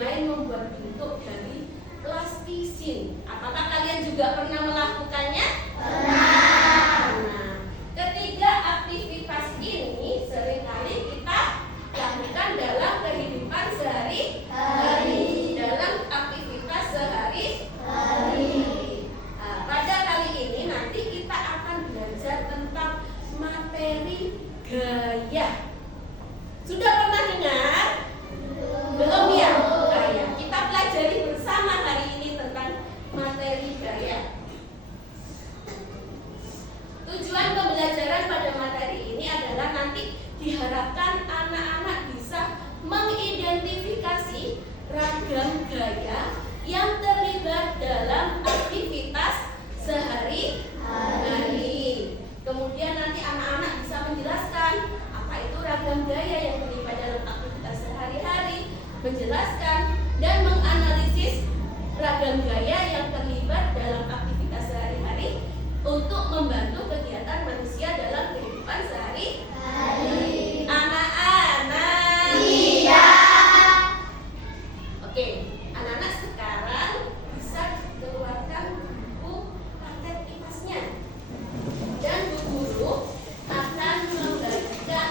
bermain membuat bentuk dari plastisin. Apakah kalian juga pernah melakukannya? Pernah. Nah, ketiga aktivitas ini seringkali kita lakukan dalam kehidupan sehari-hari. Dalam aktivitas sehari-hari. Nah, pada kali ini nanti kita akan belajar tentang materi gaya. Sudah pernah dengar? Belum ya? Gaya. Kita pelajari bersama hari ini tentang materi gaya. Tujuan pembelajaran pada materi ini adalah nanti diharapkan anak-anak bisa mengidentifikasi ragam gaya yang terlibat dalam aktivitas sehari-hari. Kemudian nanti anak-anak bisa menjelaskan apa itu ragam gaya yang terlibat dalam aktivitas sehari-hari, menjelaskan dan menganalisis ragam gaya yang terlibat dalam aktivitas sehari-hari untuk membantu kegiatan manusia dalam kehidupan sehari-hari. Anak-anak. Iya. Oke, anak-anak sekarang bisa keluarkan buku praktek IPAS-nya. Dan Bu Guru akan membagikan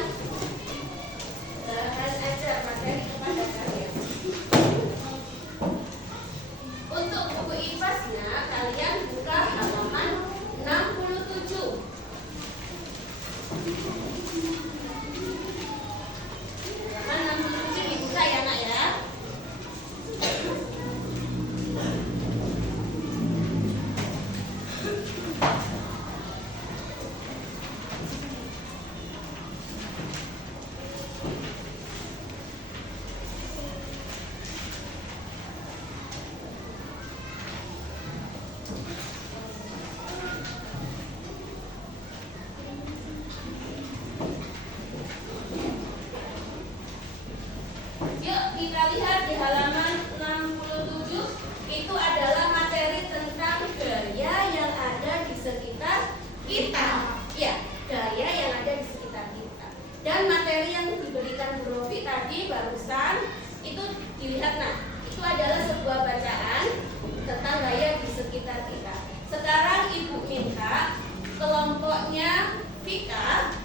bahan ajar materi kepada kalian. Untuk buku IPAS-nya kalian buka halaman 67. Halaman 67 dibuka ya Nak ya. Yuk kita lihat di halaman 67. Itu adalah materi tentang gaya yang ada di sekitar kita. Ya, gaya yang ada di sekitar kita. Dan materi yang diberikan Bu Rofi tadi barusan itu dilihat, nah itu adalah sebuah bacaan tentang gaya di sekitar kita. Sekarang Ibu minta kelompoknya Vika,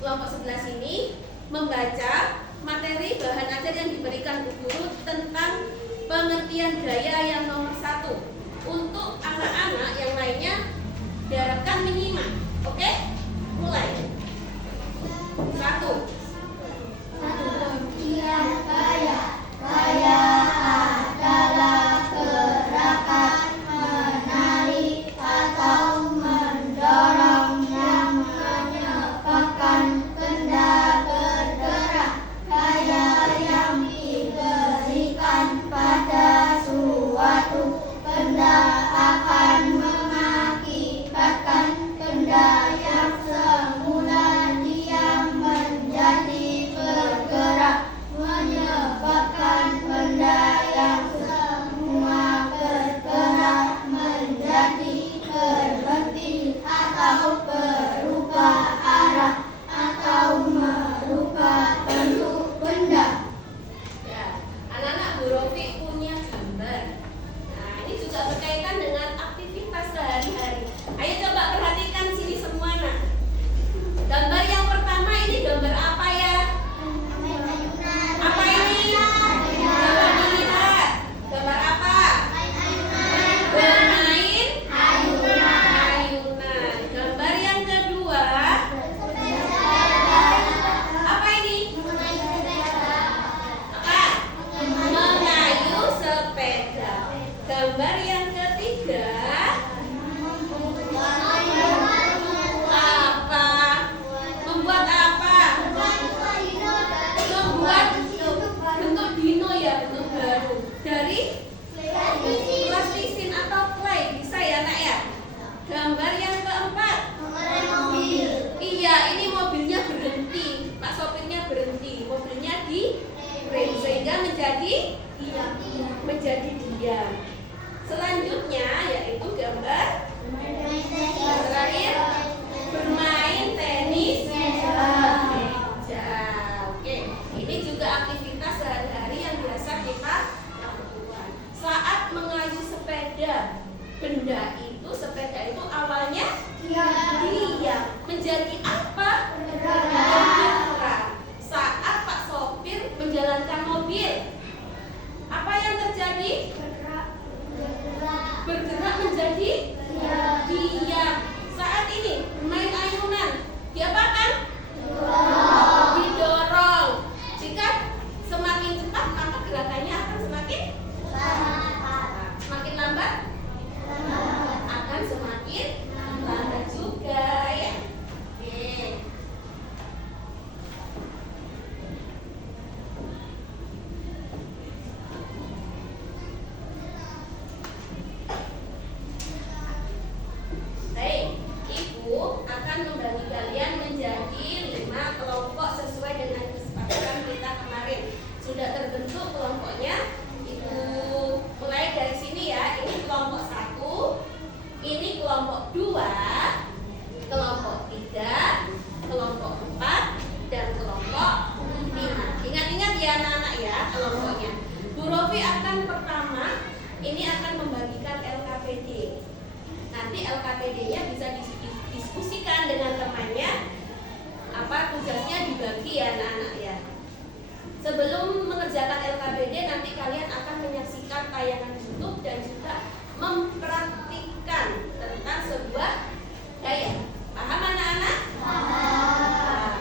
kelompok sebelah sini, membaca materi bahan ajar yang diberikan Bu Guru tentang pengertian gaya yang nomor 1. Untuk anak-anak yang lainnya diharapkan menyimak. Oke? Mulai. 1. Pengertian gaya. Gaya adalah gerakan menarik atau mendorong yang menyebabkan benda bergerak. Gaya yang diberikan pada suatu benda akan mengakibatkan benda yang semula diam menjadi bergerak, menyebabkan benda yang semula bergerak menjadi berhenti atau berubah arah atau merubah bentuk benda. Ya, anak-anak Bu Rofi punya gambar. Nah, ini juga berkaitan dengan aktivitas sehari-hari. Ayo coba perhatikan sini semua, Nak. Gambar yang pertama ini gambar apa ya? Apa ini? Coba dilihat. Gambar apa? Bermain ayunan. Gambar yang kedua, apa ini? Apa? Mengayuh sepeda. Gambar yang ketiga, apa? Membuat apa? Membuat bentuk dino ya, bentuk baru dari plastisin atau clay. Bisa ya Nak ya? Gambar yang keempat, iya, ini mobilnya berhenti. Pak sopirnya berhenti. Mobilnya di rem sehingga menjadi diam. Selanjutnya yaitu gambar terakhir, bermain tenis meja. Oke, ini juga aktivitas sehari-hari yang biasa kita menjadi diam. Saat ini bermain ayunan, diapakan? Didorong. Jika semakin cepat maka gerakannya akan semakin semakin lambat, akan semakin lambat juga ya. Oke. Baik, Ibu akan membagi kalian menjadi 5 kelompok sesuai dengan kesepakatan kita kemarin. Sudah terbentuk kelompoknya. Ibu mulai dari sini ya. Ini kelompok 1, ini kelompok 2, kelompok 3, kelompok 4, dan kelompok 5. Ingat-ingat ya anak-anak ya kelompoknya. Bu Rofi akan pertama ini akan membagikan LKPD. Nanti LKPD-nya bisa diskusikan dengan temannya. Apa tugasnya dibagi ya anak-anak ya. Sebelum mengerjakan LKPD nanti kalian akan menyaksikan tayangan YouTube dan juga mempraktikkan tentang sebuah gaya. Paham anak-anak? Paham.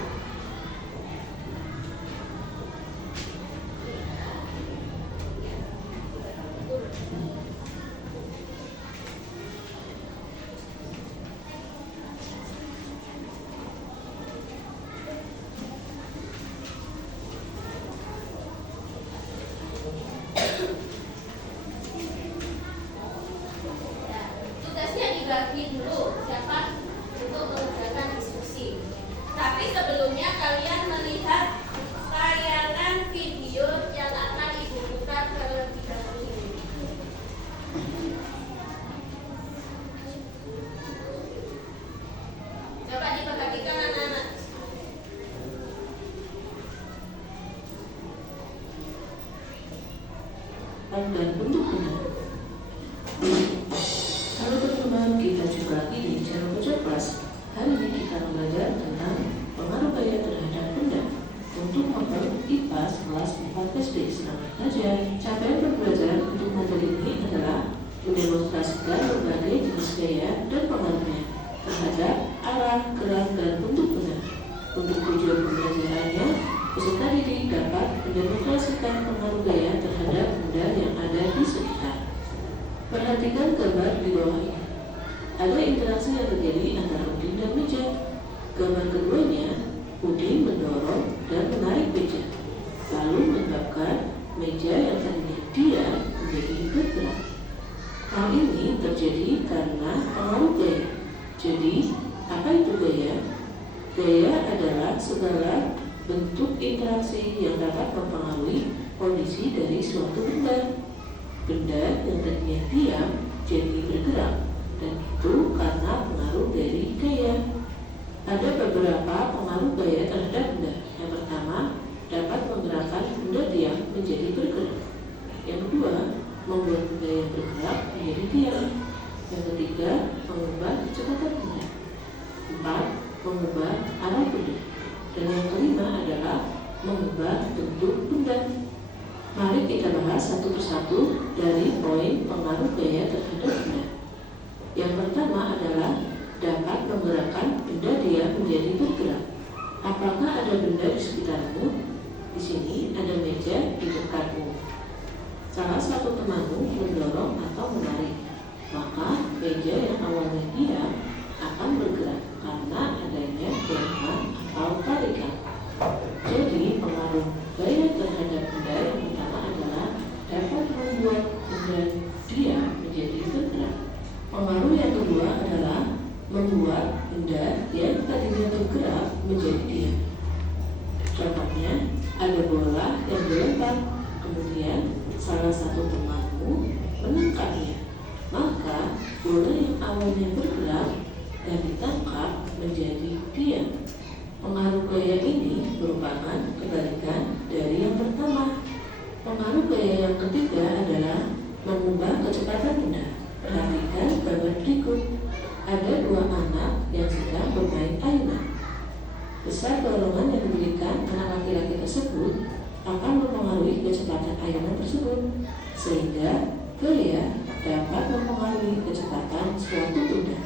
Tugasnya dibagi dulu siapa untuk mengerjakan diskusi. Tapi sebelumnya kalian melihat tayangan video yang akan Ibu putar terlebih dahulu ini. Coba diperhatikan anak-anak. Dan bentuk benar. Halo teman-teman, kita juga ini channel Belajar Kelas. Hari ini kita belajar tentang pengaruh gaya terhadap benda untuk modul IPA kelas 4 SD. Selamat belajar. Capaian berbelajar untuk modul ini adalah mendemonstrasikan berbagai jenis gaya dan pengaruhnya terhadap arah, gerak, dan bentuk benda. Untuk tujuan pembelajarannya, peserta didik dapat mendemonstrasikan pengaruh gaya terhadap benda yang ada di sekitar. Perhatikan gambar di bawah ini. Ada interaksi yang terjadi antara Udin dan meja. Gambar keduanya, Udin mendorong dan menarik meja, lalu menyebabkan meja yang tadinya diam menjadi bergerak. Hal ini terjadi karena pengaruh gaya. Jadi, apa itu gaya? Gaya adalah segala bentuk interaksi yang dapat mempengaruhi kondisi dari suatu benda. Benda yang tadinya diam jadi bergerak, dan itu karena pengaruh dari gaya. Ada beberapa pengaruh gaya terhadap benda. Yang pertama, dapat menggerakkan benda diam menjadi bergerak. Yang kedua, membuat benda yang bergerak menjadi diam. Yang ketiga, mengubah kecepatan benda. 4. Mengubah arah benda. Dan yang kelima adalah mengubah bentuk benda. Mari kita bahas satu persatu dari poin pengaruh gaya terhadap benda. Yang pertama adalah dapat menggerakkan benda diam menjadi bergerak. Apakah ada benda di sekitarmu? Di sini ada meja di dekatmu. Salah satu temanmu mendorong atau menarik, maka meja yang awalnya diam akan bergerak karena adanya dorongan atau tarikan. Jadi pengaruh gaya terhadap benda yang pertama adalah dapat membuat benda diam menjadi bergerak. Pengaruh yang kedua adalah membuat benda yang tadinya bergerak menjadi diam. Contohnya, ada bola yang dilempar, kemudian salah satu temanmu menangkapnya, maka bola yang awalnya bergerak dan ditangkap menjadi diam. Pengaruh gaya ini merupakan kebalikan dari yang pertama. Pengaruh gaya yang ketiga adalah mengubah kecepatan benda. Perhatikan gambar berikut. Ada dua anak yang sedang bermain ayunan. Besar dorongan yang diberikan anak laki-laki tersebut akan mempengaruhi kecepatan ayunan tersebut, sehingga gaya dapat mempengaruhi mengurangi kecepatan suatu benda.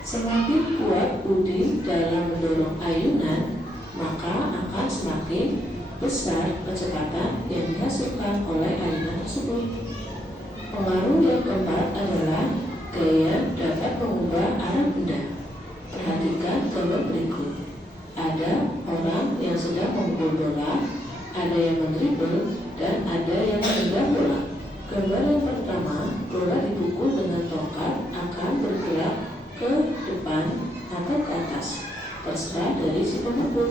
Semakin kuat Udin dalam mendorong ayunan, maka akan semakin besar kecepatan yang dihasilkan oleh ayunan tersebut. Pengaruh yang keempat adalah gaya dapat mengubah arah benda. Perhatikan gambar berikut. Ada orang yang sedang memukul bola, ada yang mendribel, dan ada yang menendang bola. Gambar yang pertama, bola dipukul dengan tongkat akan bergerak ke depan atau ke atas, terserah dari si pemukul.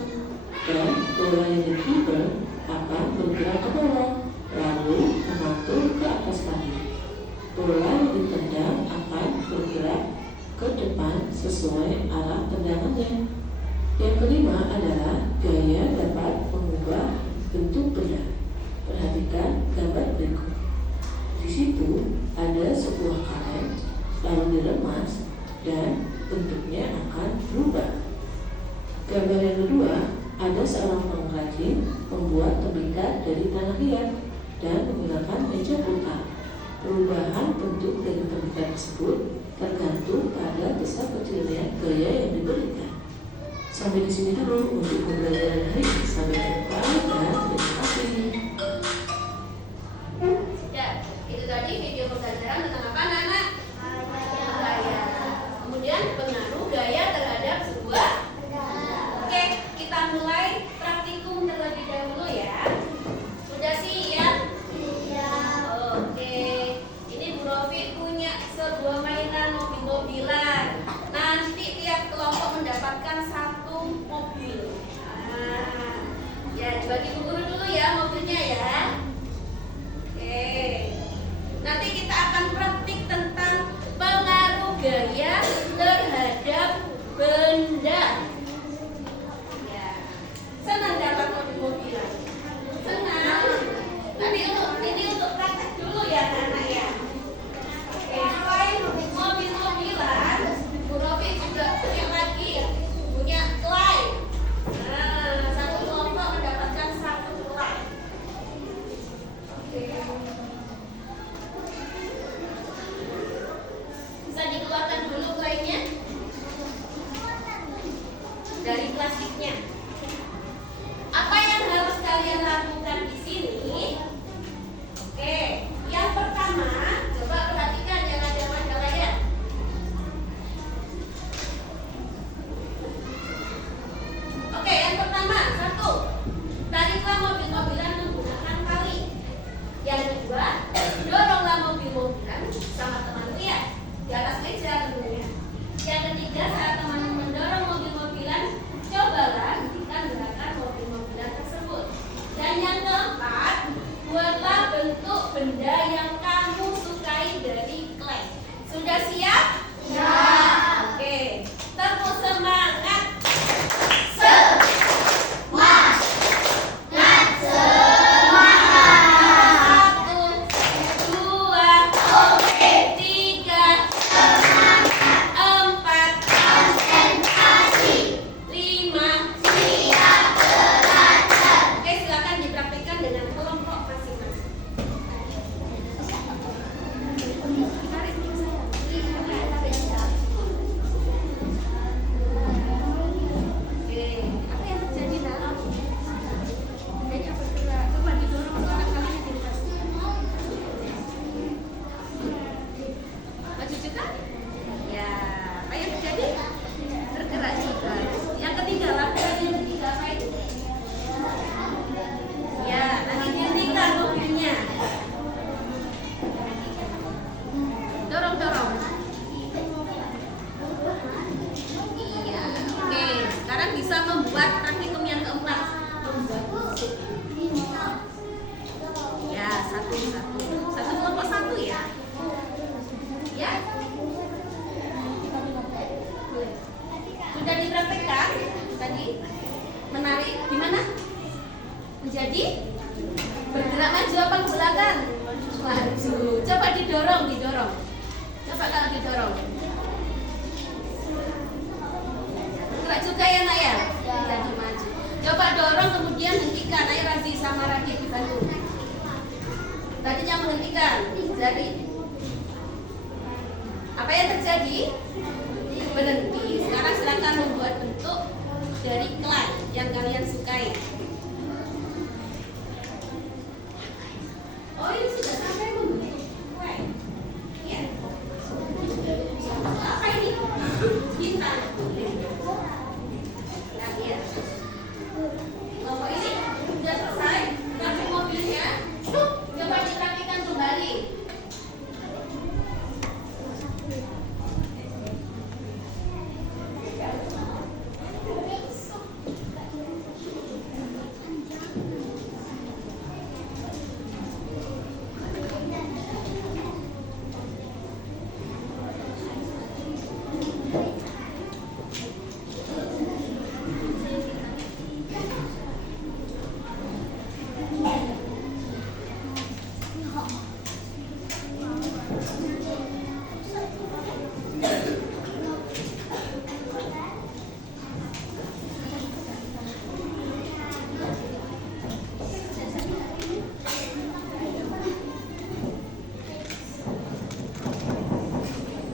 Dan bola yang didribel akan bergerak ke bawah, lalu memantul ke atas lagi. Bola yang ditendang akan bergerak ke depan sesuai arah tendangannya. Yang kelima adalah gaya dapat mengubah bentuk benda. Perhatikan gambar berikut. Di situ ada sebuah kaleng, lalu diremas dan bentuknya akan berubah. Gambar yang kedua, ada seorang pengrajin membuat tembikar dari tanah liat dan menggunakan meja putar. Perubahan bentuk dari tembikar tersebut tergantung pada besar kecilnya gaya yang diberikan. Sampai di sini dulu untuk pembelajaran hari ini. Sampai jumpa dan terima kasih. Ya, itu tadi video pembelajaran tentang apa, anak-anak? Gaya. Kemudian pengaruh gaya terhadap sebuah. Oke, kita mulai praktikum terlebih dahulu ya. Sudah siap? Oke, ini Bu Rofi punya sebuah mainan mobil-mobilan. Nanti tiap kelompok mendapatkan satu mobil. Ya, dibagi Bu Guru dulu ya mobilnya ya. Oke, nanti kita akan praktik tentang pengaruh gaya terhadap benda. Ya, senang dapat mobil-mobilan? Senang. Tapi ini untuk praktek dulu ya anak-anak ya. Oke, selain mobil-mobilan, Bu Rofi juga punya lagi, punya kelai. Nah, satu kelompok mendapatkan satu kelai. Oke. Bisa dikeluarkan dulu kelainya dari plastiknya. Apa yang harus kalian lakukan di sini? Oke, yang pertama, coba perhatikan jangan ada masalah ya. Oke, yang pertama, satu, tariklah mobil-mobilan menggunakan tali. Yang kedua, doronglah mobil-mobilan sama teman lihat di atas meja tentunya. Yang ketiga, saat teman mendorong mobil-mobilan, cobalah hentikan gerakan mobil-mobilan tersebut. Dan yang keempat, buatlah bentuk benda yang kamu sukai dari clay. Sudah siap? Ya. Oke, tepuk semangat. Menjadi bergerak maju apa ke belakang? Maju. Coba didorong. Coba kalau didorong. Bergerak juga ya nak ya? Jadi maju. Coba dorong kemudian hentikan. Ayo Razi sama Radit dibantu. Tadinya menghentikan. Jadi Apa yang terjadi? Berhenti. Sekarang silakan membuat bentuk dari clay yang kalian sukai. Oh, ini sudah sampai membentuk kue. Iya. Apa ini? Kita. Nah, iya. Kelompok ini sudah selesai. Tapi mobilnya, coba dirapikan kembali.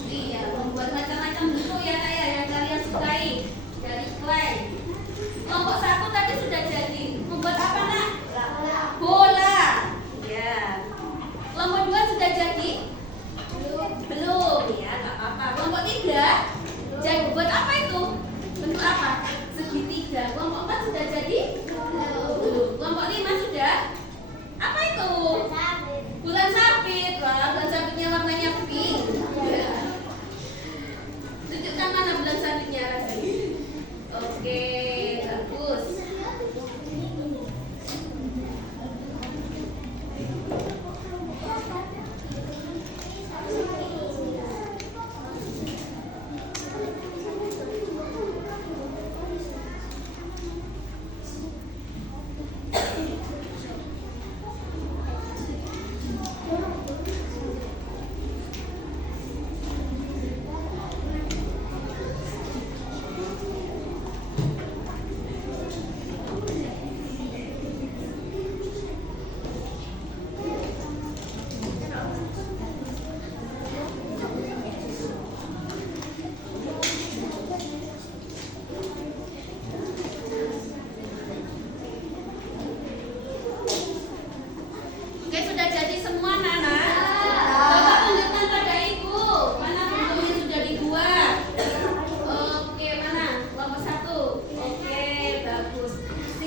Iya, membuat macam-macam bentuk ya Nak ya yang kalian sukai dari clay. Kelompok 1 tadi sudah jadi. Membuat apa Nak? Bola. Ya. Kelompok 2 sudah jadi? Belum ya, nggak apa-apa. Kelompok 3 jadi. Buat apa itu? Bentuk apa? Segitiga. Kelompok 4 sudah jadi? Belum. Kelompok 5 sudah? Apa itu? Bulan sabit. Wah, bulan sabitnya warnanya pink. Ya. Tunjukkan mana bulan sabitnya rasanya. Oke, bagus. Oke, sudah jadi semua Nana. Coba tunjukkan pada ibu. Mana bentuknya sudah dibuat? Oke, mana? Kelompok 1. Oke, bagus.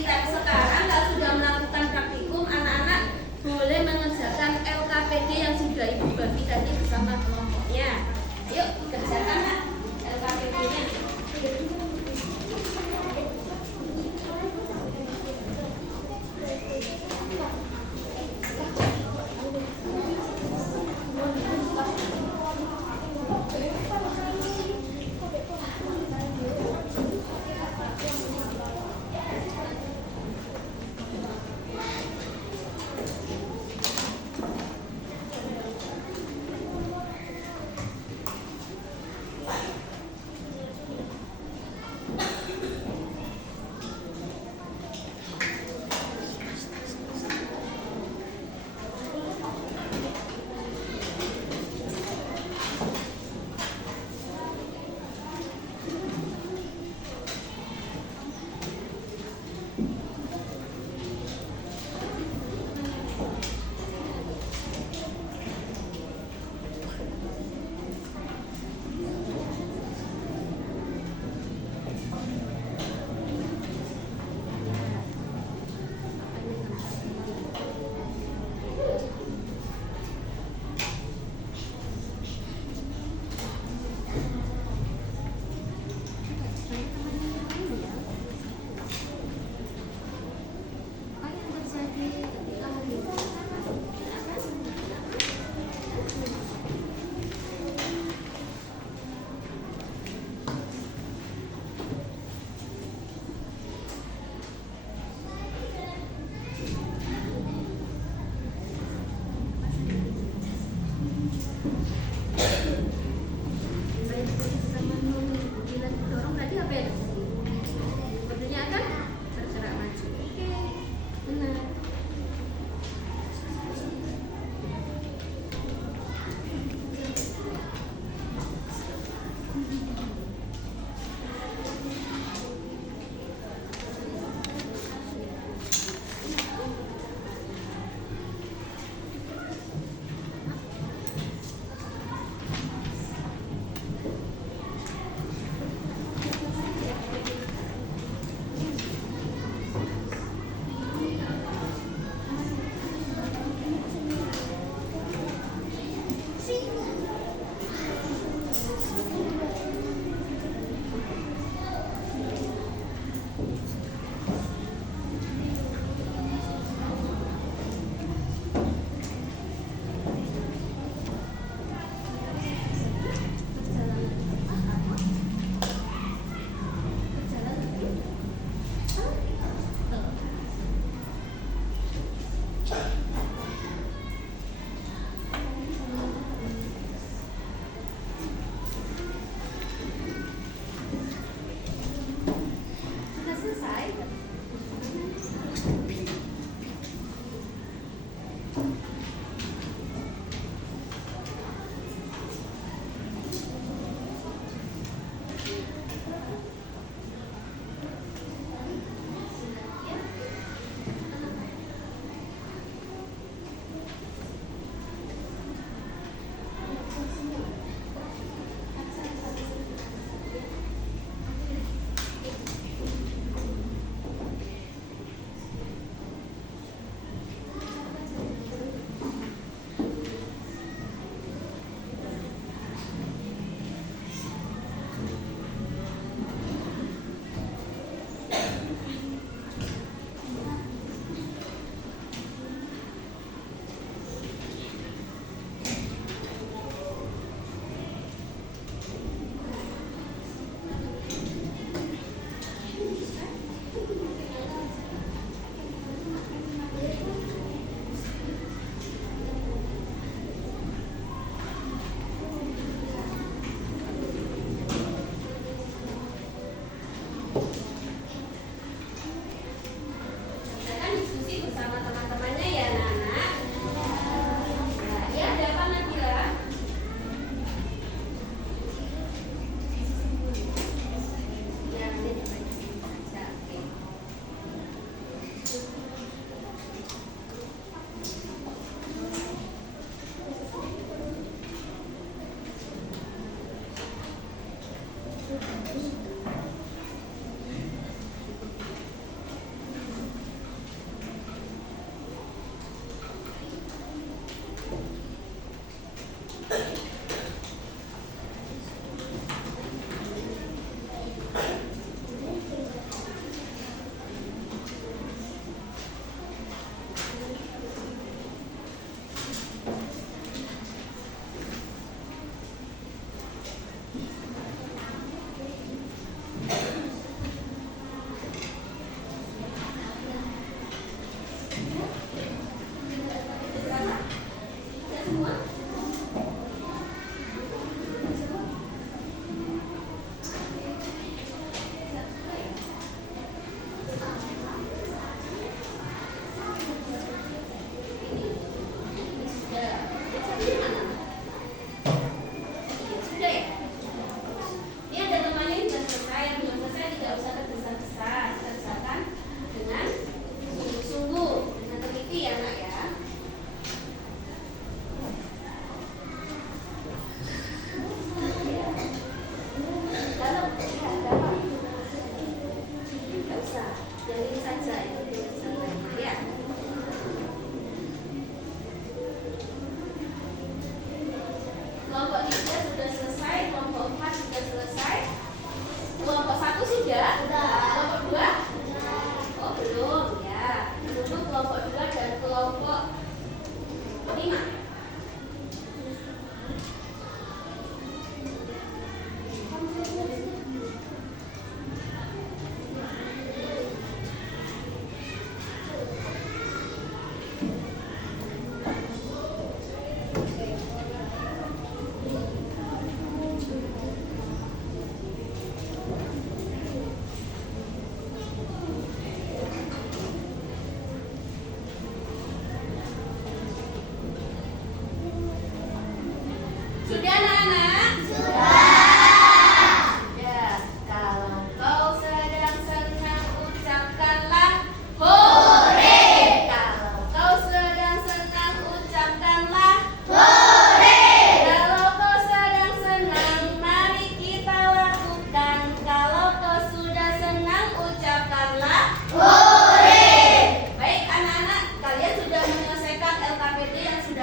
Sekarang kalau sudah melakukan praktikum, anak-anak boleh mengerjakan LKPD yang sudah ibu bagi tadi bersama kelompoknya. Ayo, kerjakan Nak LKPD-nya.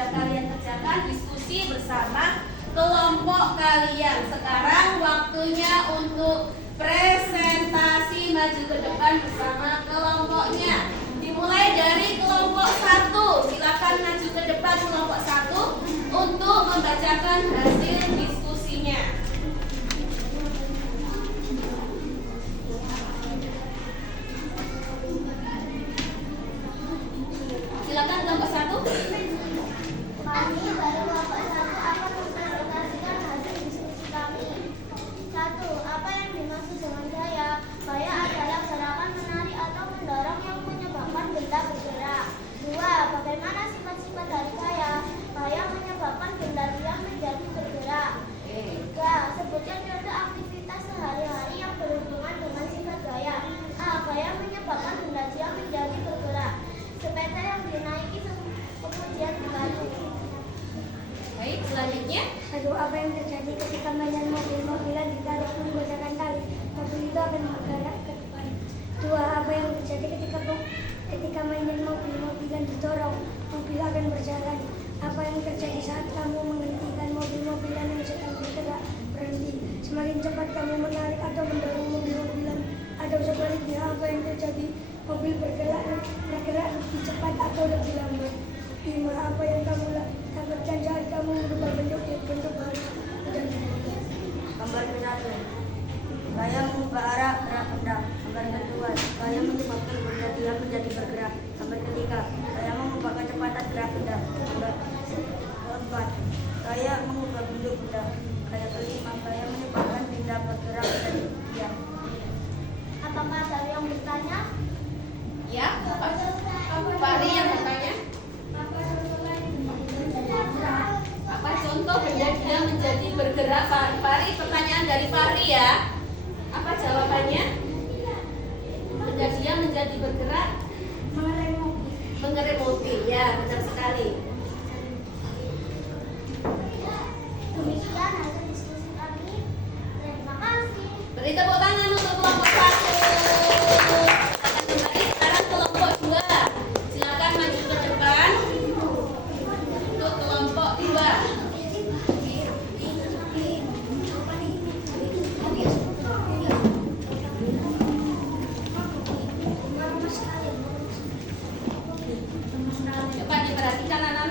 sudah kalian kerjakan, diskusi bersama kelompok kalian. Sekarang waktunya untuk presentasi maju ke depan bersama kelompoknya. Dimulai dari kelompok 1. Silakan maju ke depan kelompok 1 untuk membacakan hasil diskusinya. Silakan kelompok 1. Kami dari kelompok 1 akan mempresentasikan hasil diskusi kami. 1. Apa yang dimaksud dengan gaya? Gaya adalah gerakan menari atau mendorong yang menyebabkan benda bergerak. 2. Bagaimana sifat-sifat dari gaya? Gaya menyebabkan benda diam menjadi bergerak. 3. Sebutkan contoh aktivitas sehari-hari yang berhubungan dengan sifat gaya. A. Gaya menyebabkan benda diam menjadi bergerak. Sepeda yang dinaiki kemudian dibalik. Baik, selanjutnya. 1. Apa yang terjadi ketika mainan mobil-mobilan ditarik menggunakan tali? Mobil itu akan bergerak ke depan. 2. Apa yang terjadi ketika mainan mobil-mobilan didorong? Mobil akan berjalan. Apa yang terjadi saat kamu menghentikan mobil-mobilan yang sedang bergerak? Berhenti. Semakin cepat kamu menarik atau mendorong mobil-mobilan atau sebaliknya, apa yang terjadi? Mobil bergerak lebih cepat atau lebih lambat. 5. Apa yang kamu dapatkan saat kamu merubah bentuk baru? Gambar ke-1. Gaya mengubah arah gerak benda. Gambar ke-2. Gaya menyebabkan benda diam menjadi bergerak. Gambar ke-3. Gaya mengubah kecepatan gerak benda. Gambar ke-4. Gaya mengubah bentuk benda. Gaya ke-5. Gaya menyebabkan benda bergerak menjadi diam. Apakah ada yang bertanya? Ya, Fahri yang bertanya. Apa contoh benda diam menjadi bergerak? Fahri, pertanyaan dari Fahri ya. Apa jawabannya? Benda diam menjadi bergerak? Mengerem mobil. Ya, benar sekali. Demikian hasil diskusi kami. Terima kasih. Beri tepuk tangan untuk kelompok 1. Sekarang kelompok 2. Silakan maju ke depan. Untuk kelompok 2. Coba diperhatikan anak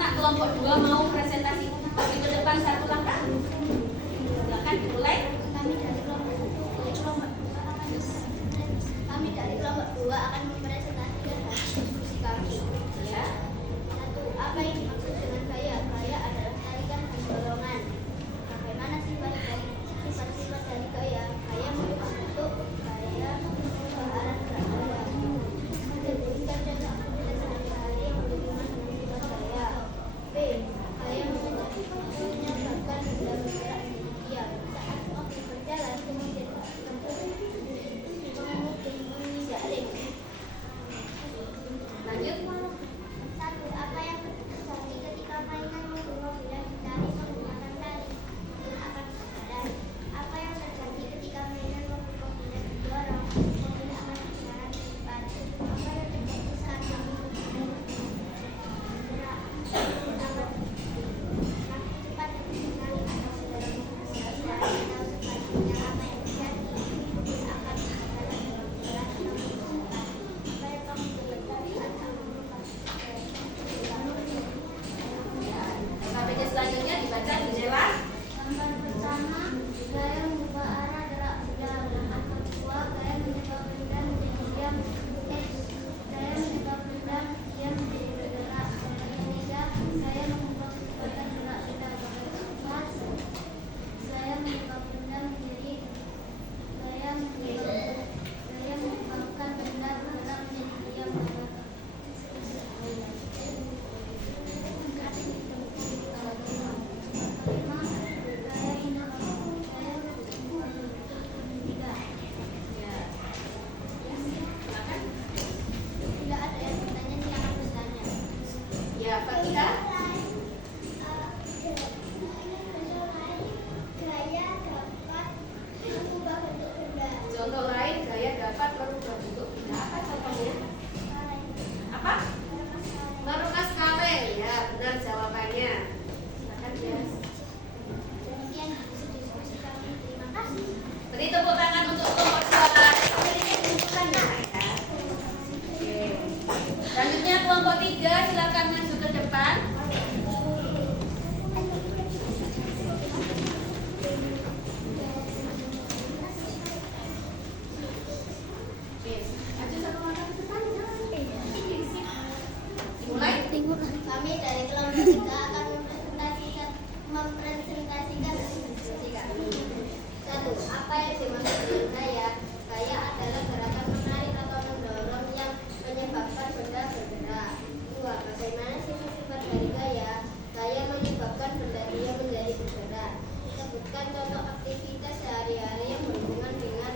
dia menjadi bergerak. Sebutkan contoh aktivitas sehari-hari yang berhubungan dengan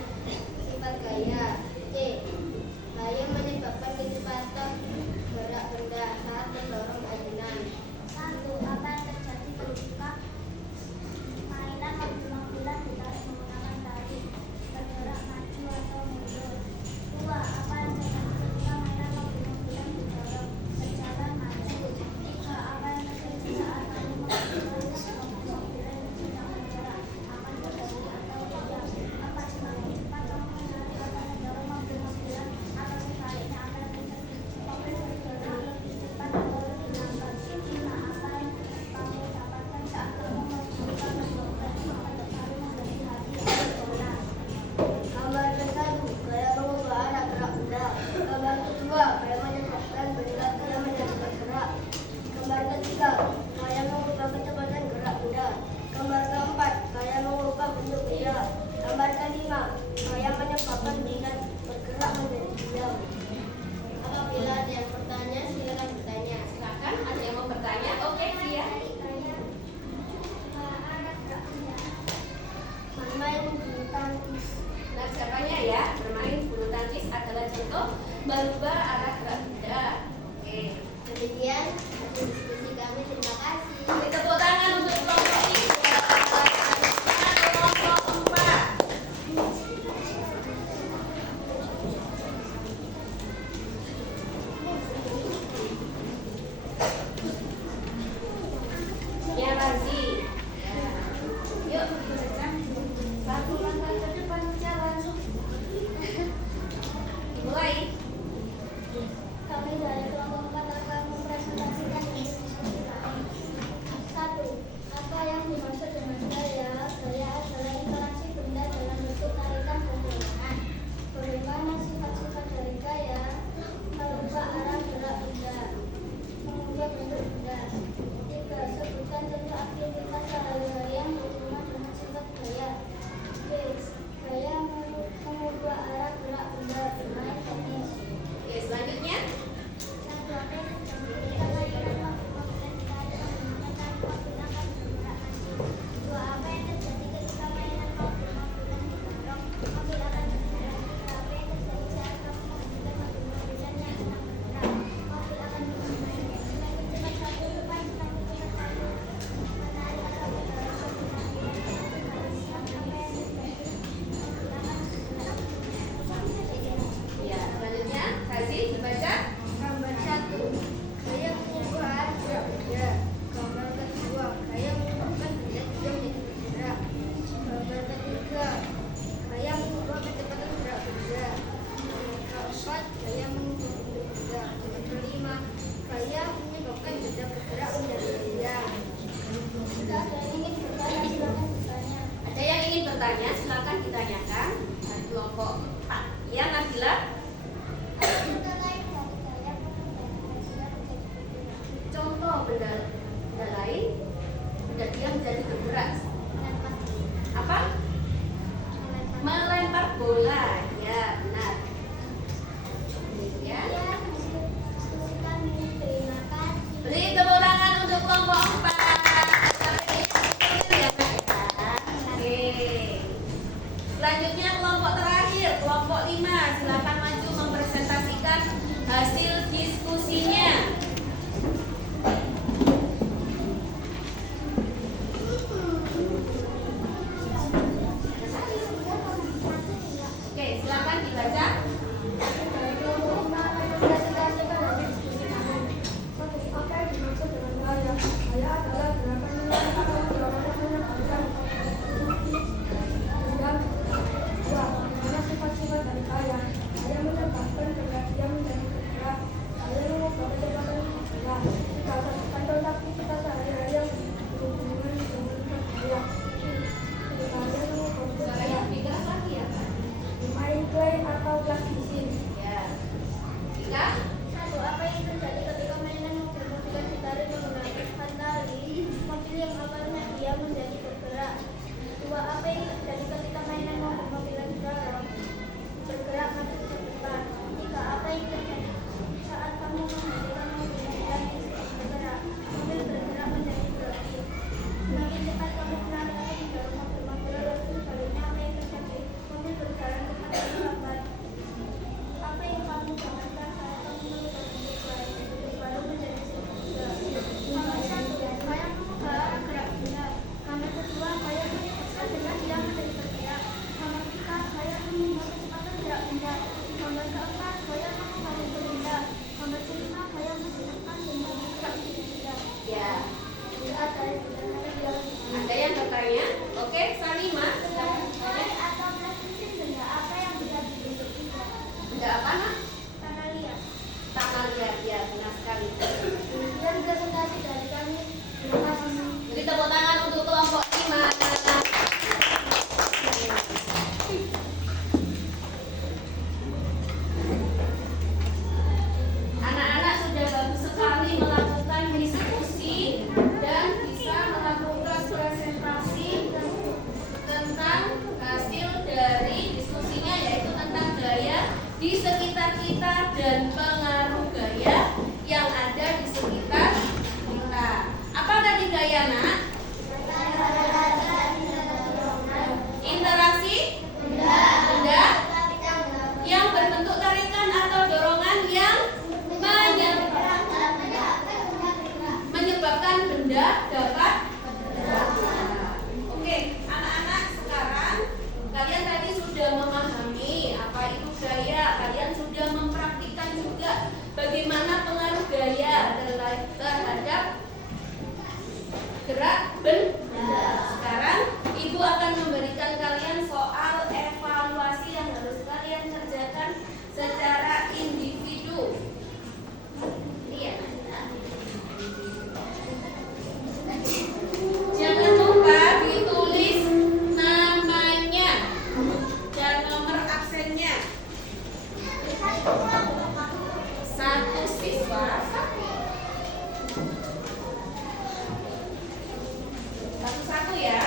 sifat gaya. C. Gaya menyebabkan kecepatan gerak benda saat mendorong ayunan. 1. Apa yang terjadi ketika mainan mobil-mobilan ditarik menggunakan tali, bergerak maju atau mundur? 2. Apa yang terjadi ketika mainan mobil-mobilan didorong, berjalan maju? 3. Apa yang terjadi saat tali mobil-mobilan sedang bergerak, akan berdiri atau diam? 4. Semakin cepat kamu menarik atau mendorong mobil-mobilan, atau sebaliknya akan terjadi mobil bergerak lebih cepat atau lebih lambat? 5. Apa yang kamu dapatkan saat kamu mencoba mendobrak tali menjadi hati atau bola? Gambar ke-1, gaya mengubah arah gerak benda. Gambar ke-2, gaya menyebabkan benda tidak menjadi bergerak. Gambar ke-3, gaya mengubah kecepatan gerak benda. Gambar ke-4, gaya mengubah bentuk benda. Gambar ke-5, gaya menyebabkan benda bergerak menjadi diam. Apabila ada yang bertanya, silakan bertanya. Silakan, ada yang mau bertanya? Oke, dia. Bermain bulu tangkis. Nah, siapanya ya? Bermain bulu tangkis adalah contoh merubah arah gerak benda. Oke. Demikian hasil diskusi kami. Terima kasih. Beri tepuk tangan untuk kelompok 3. Kelompok 4. Ya, Razi. Yuk, satu langkah ke depan jalan. Dimulai. Kami dari kelompok 4 akan mempresentasikan diskusi kami. 1. Apa yang dimaksud dengan gaya? Gaya adalah interaksi benda dalam bentuk tarikan dan dorongan. Bagaimana sifat-sifat dari gaya? Merubah arah gerak benda, mengubah bentuk benda. 3. Sebutkan contoh aktivitas sehari-hari yang berhubungan dengan sifat gaya. B. Gaya mengubah arah gerak benda, bermain tenis. Oke, selanjutnya. 1. Apa yang terjadi ketika mainan mobil-mobilan ditarik menggunakan tali, mobil akan bergerak maju? 2. Apa yang terjadi ketika mainan mobil-mobilan didorong, mobil akan bergerak? 3. Apa yang terjadi saat kamu menghentikan mobil-mobilan yang sedang bergerak, mobil akan berhenti? Semakin cepat kamu depan, semakin cepat kamu menarik atau mendorong mobil-mobilan, atau sebaliknya. Apa yang terjadi? Mobil akan bergerak. Ya, selanjutnya. Razi, dibaca. Gambar 1, gaya mengubah arah gerak benda. Gambar ke-2, gaya menyebabkan benda tidak menjadi bergerak. Gambar ke-3, gaya mengubah kecepatan gerak benda. Gambar ke-4, gaya mengubah bentuk benda. Gambar ke-5, gaya menyebabkan benda bergerak menjadi diam. Jika ada yang ingin bertanya, silakan bertanya. Ada yang ingin bertanya, silakan ditanyakan. Dari kelompok 4. Ya, Nabila. Contoh benda lain, benda dia menjadi bergerak. Apa? Melempar bola. Ya, benar. Ya. Beri tepuk tangan untuk kelompok 4. Oke. Selanjutnya kelompok terakhir, kelompok 5. Silakan maju mempresentasikan hasil diskusinya. Ada yang bertanya? Oke, Salimah. Air atau plastik benda apa yang bisa dibentuk tidak? Benda apa, Nak? Tanah liat. Tanah liat, ya, benar sekali. Dan presentasi dari kami. Terima kasih. Beri tepuk tangan untuk kelompok 5. Anak-anak sudah bagus sekali melakukan diskusi dan bisa melakukan presentasi tentang hasil dari diskusinya, yaitu tentang gaya di sekitar kita dan pengaruh gaya yang ada di sekitar kita. Apa tadi gaya, Nak? Interaksi benda yang berbentuk tarikan atau dorongan yang menyebabkan benda dapat bergerak. Oke, anak-anak, sekarang kalian tadi sudah memahami apa itu gaya. Kalian sudah mempraktikkan juga bagaimana pengaruh gaya terhadap gerak benda. Sekarang Ibu akan memberikan kalian soal evaluasi yang harus kalian kerjakan secara individu. Iya. Jangan lupa ditulis namanya dan nomor absennya. Satu siswa. Satu-satu ya.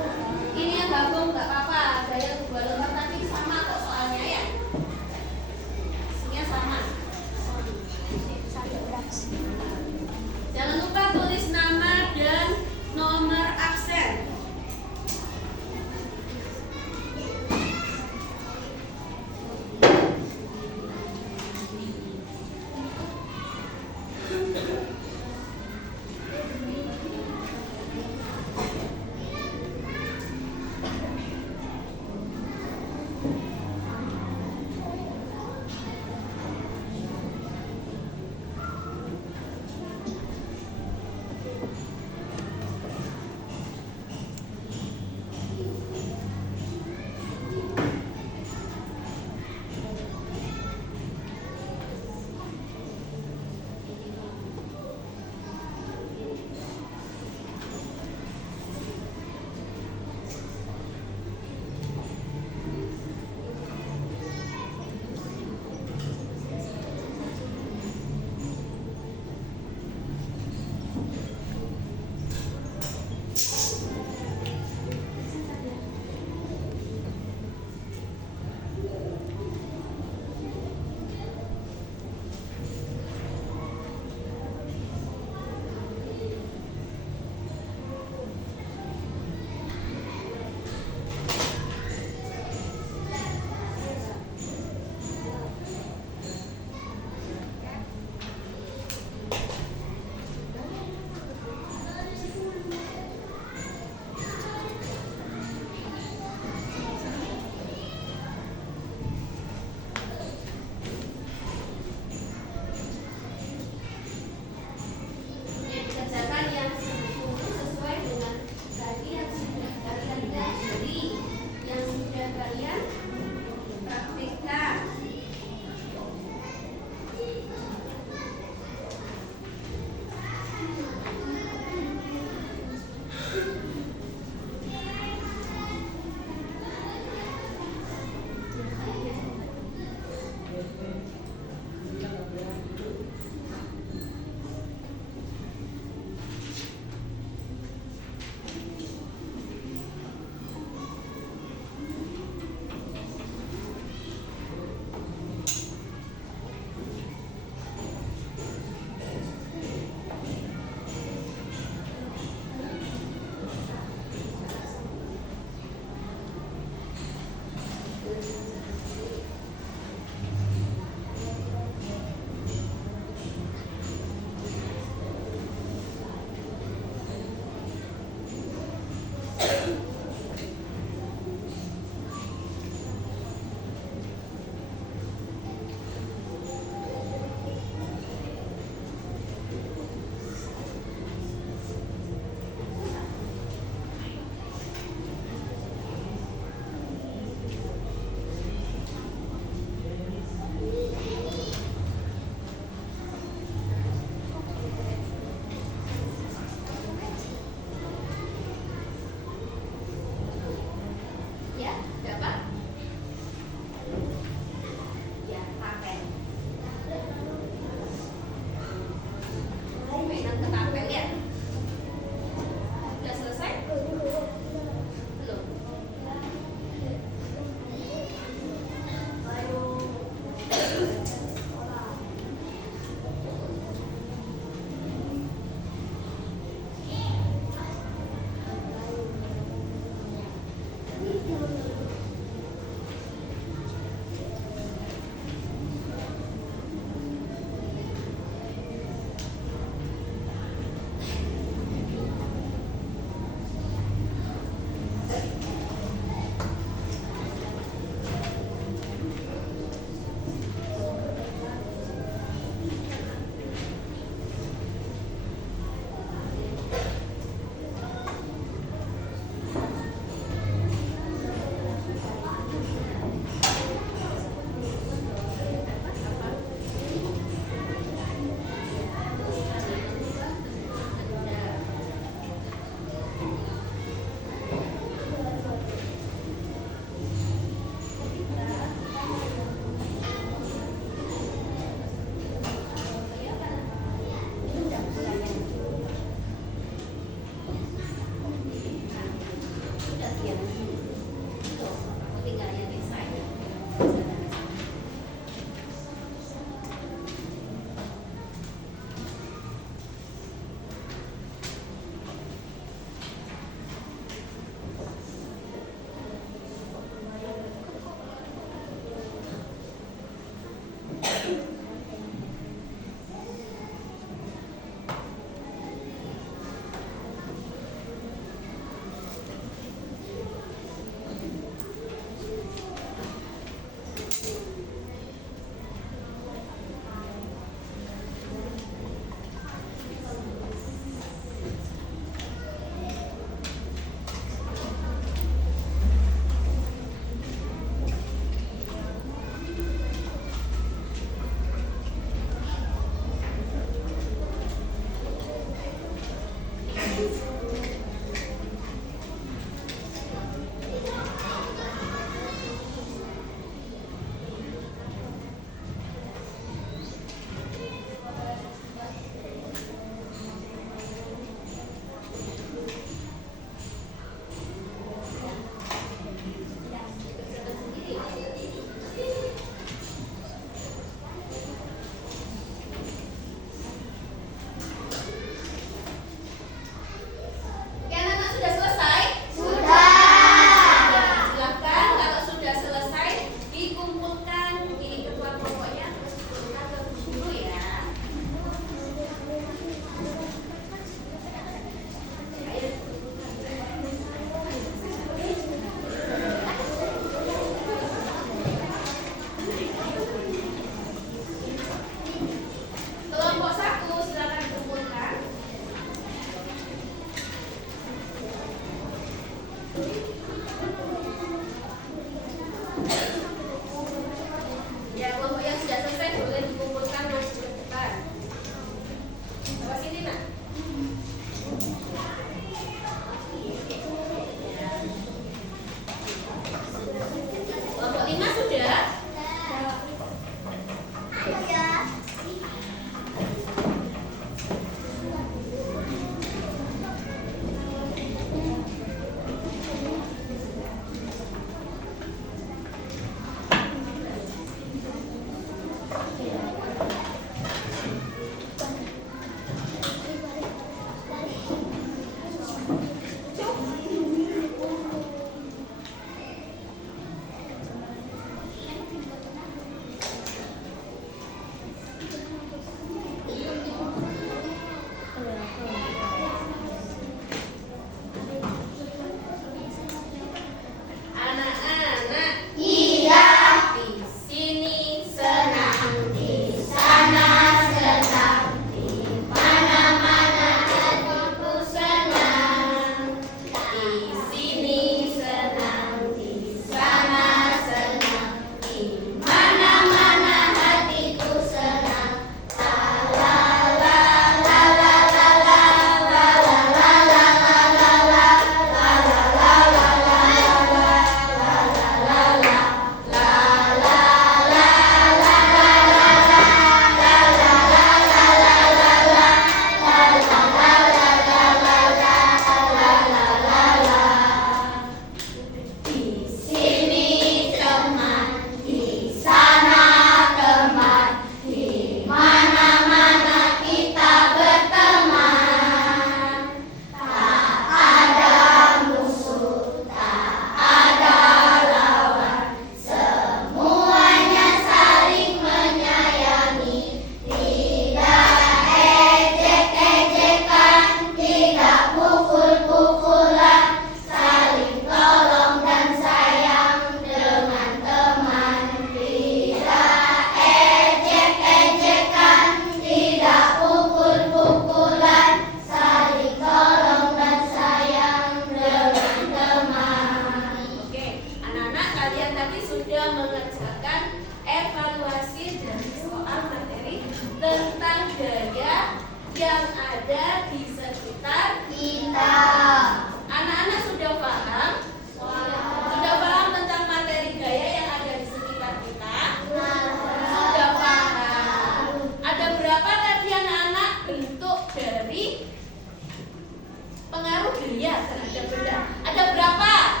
gaya terhadap benda. Ada berapa?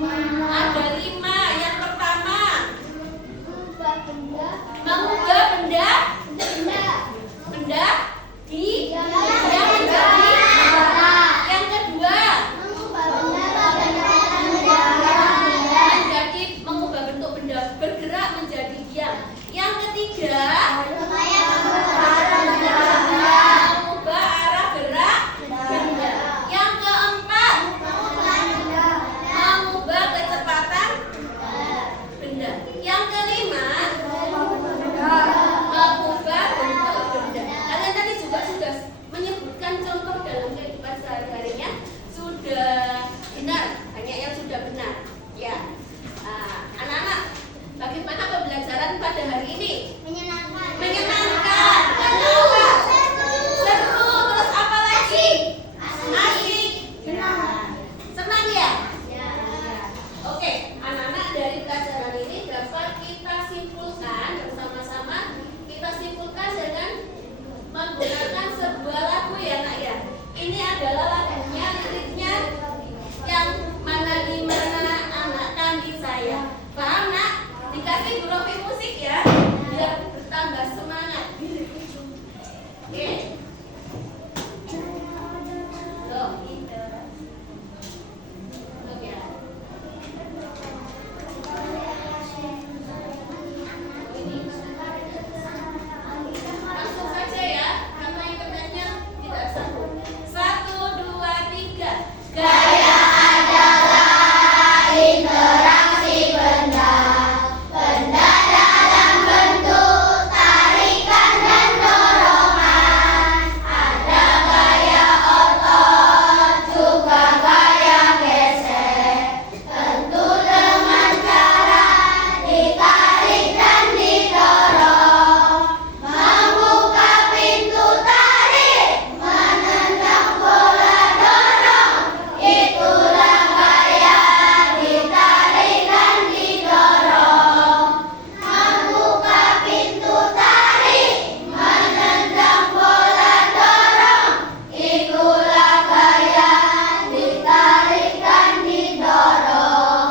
Ada 5. Yang pertama, mengubah benda di yang menjadi. Yang kedua, mengubah bentuk benda bergerak menjadi diam. Yang ketiga, mengubah arah gerak benda. Yang keempat, mengubah kecepatan benda. Yang kelima, mengubah bentuk benda. Kalian tadi juga sudah menyebutkan contoh dalam kehidupan sehari-harinya, sudah benar, banyak yang sudah benar. Ya, anak-anak, bagaimana pembelajaran pada hari ini? Menyenangkan. Kenapa? Seru. Terus apa lagi? Asik. Senang ya? Oke, anak-anak, dari pelajaran ini dapat kita simpulkan bersama-sama. Kita simpulkan dengan menggunakan sebuah lagu ya nak ya. Ini adalah lagunya, liriknya yang mana di mana anak kandi saya. Paham nak? Dikasih groove musik ya, biar bertambah semangat. Oke. Loh, gitu. Oke. Langsung saja ya, karena internetnya tidak sambung. 1, 2, 3. Gaya adalah interaksi benda. Benda dalam bentuk tarikan dan dorongan. Ada gaya otot, juga gaya gesek. Tentu dengan cara ditarik dan didorong. Membuka pintu tarik, menendang bola dorong. Itulah gaya ditarik dan didorong. Membuka pintu tarik, menendang bola dorong. Itulah gaya ditarik dan didorong.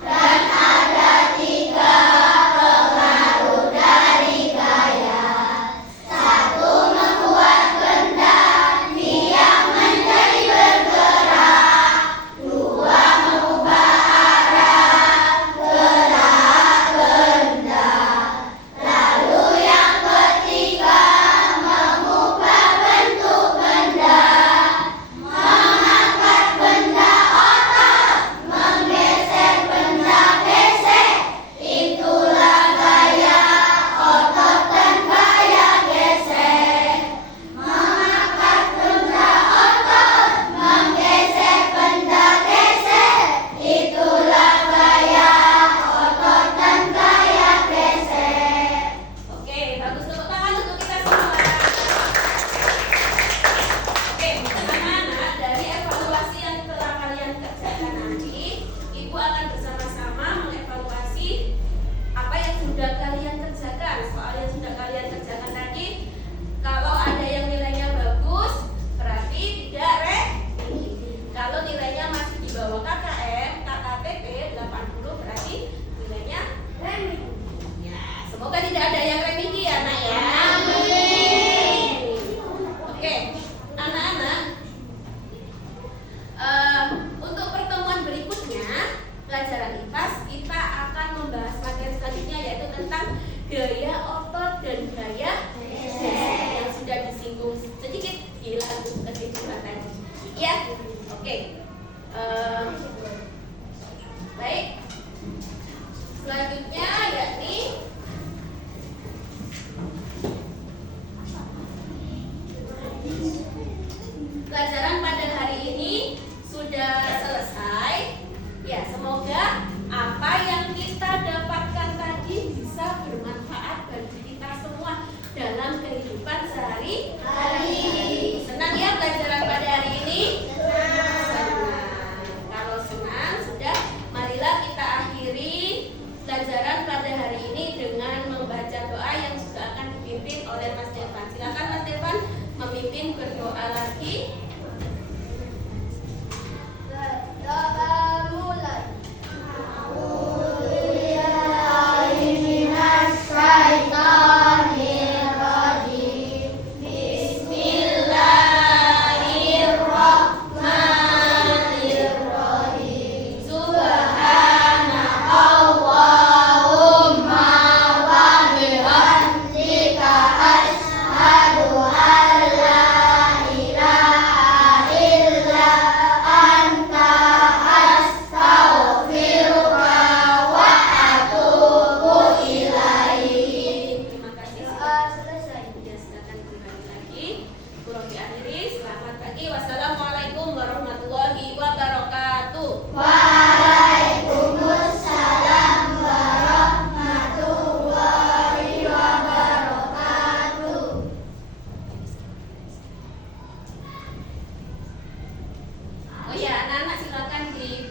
Dan ada 3 pengaruh dari gaya. 1, membuat benda diam menjadi bergerak. 2, mengubah arah gerak benda. Lalu yang ketiga, mengubah bentuk benda. Mengangkat benda otot, menggeser benda gesek. Itulah gaya otot dan gaya gesek. Mengangkat benda otot, menggeser benda gesek. Itulah gaya otot dan gaya gesek. Oke, bagus, tepuk tangan untuk kita semua. Oke, anak-anak, dari evaluasi yang telah kalian kerjakan nanti, Ibu akan bersama-sama mengevaluasi apa yang sudah kalian kerjakan. Soal yang sudah kalian kerjakan tadi, kalau ada yang nilainya bagus, berarti tidak remedi. Kalau nilainya masih di bawah KKM, KKTP 80, berarti nilainya remedi. Ya, semoga tidak ada yang remedi ya, nak ya. Oke, anak-anak, untuk pertemuan berikutnya pelajaran IPAS kita akan membahas materi selanjutnya, yaitu tentang gaya otot dan gaya gesek yang sudah disinggung sedikit di lagu kesimpulan tadi. Ya, oke. Baik. Selanjutnya yakni pelajaran pada hari ini sudah selesai. Ya, semoga apa yang kita dapatkan tadi bisa bermanfaat bagi kita semua dalam kehidupan sehari-hari. Senang ya pelajaran pada hari ini? Senang. Kalau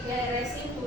sebagai resiko